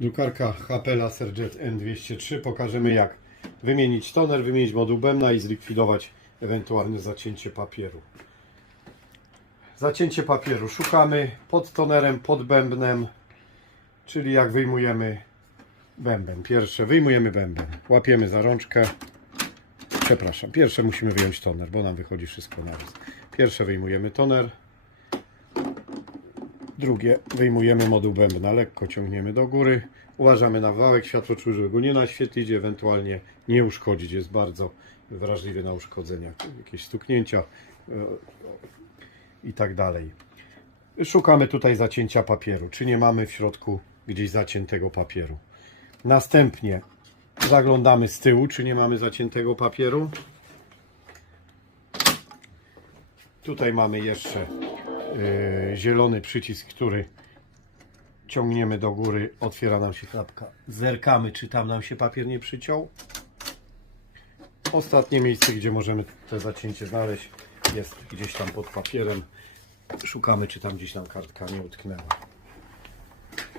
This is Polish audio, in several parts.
Drukarka HP LaserJet N203. Pokażemy jak wymienić toner, wymienić moduł bębna i zlikwidować ewentualne zacięcie papieru. Zacięcie papieru szukamy pod tonerem, pod bębnem, czyli jak wyjmujemy bęben. Pierwsze wyjmujemy bęben, łapiemy za rączkę. Przepraszam, pierwsze musimy wyjąć toner, bo nam wychodzi wszystko na raz. Pierwsze wyjmujemy toner. Drugie wyjmujemy moduł bębna, lekko ciągniemy do góry. Uważamy na wałek światłoczuły, żeby go nie naświetlić, ewentualnie nie uszkodzić. Jest bardzo wrażliwy na uszkodzenia, jakieś stuknięcia e, i tak dalej. Szukamy tutaj zacięcia papieru. Czy nie mamy w środku gdzieś zaciętego papieru? Następnie zaglądamy z tyłu, czy nie mamy zaciętego papieru. Tutaj mamy jeszcze zielony przycisk, który ciągniemy do góry, otwiera nam się klapka. Zerkamy, czy tam nam się papier nie przyciął. Ostatnie miejsce, gdzie możemy to zacięcie znaleźć, jest gdzieś tam pod papierem. Szukamy, czy tam gdzieś nam kartka nie utknęła.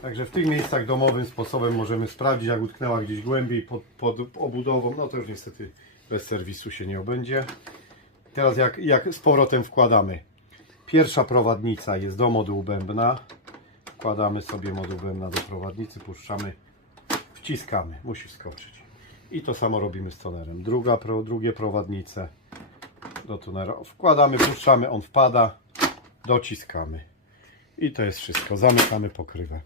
Także w tych miejscach domowym sposobem możemy sprawdzić, jak utknęła gdzieś głębiej pod, pod obudową. No to już niestety bez serwisu się nie obędzie. Teraz jak, jak z powrotem wkładamy. Pierwsza prowadnica jest do modułu bębna. Wkładamy sobie moduł bębna do prowadnicy, puszczamy, wciskamy, musi wskoczyć. I to samo robimy z tonerem. Druga, pro, drugie prowadnice do tonera. Wkładamy, puszczamy, on wpada, dociskamy. I to jest wszystko. Zamykamy pokrywę.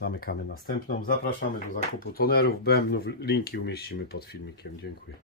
Zamykamy następną. Zapraszamy do zakupu tonerów, bębnów. Linki umieścimy pod filmikiem. Dziękuję.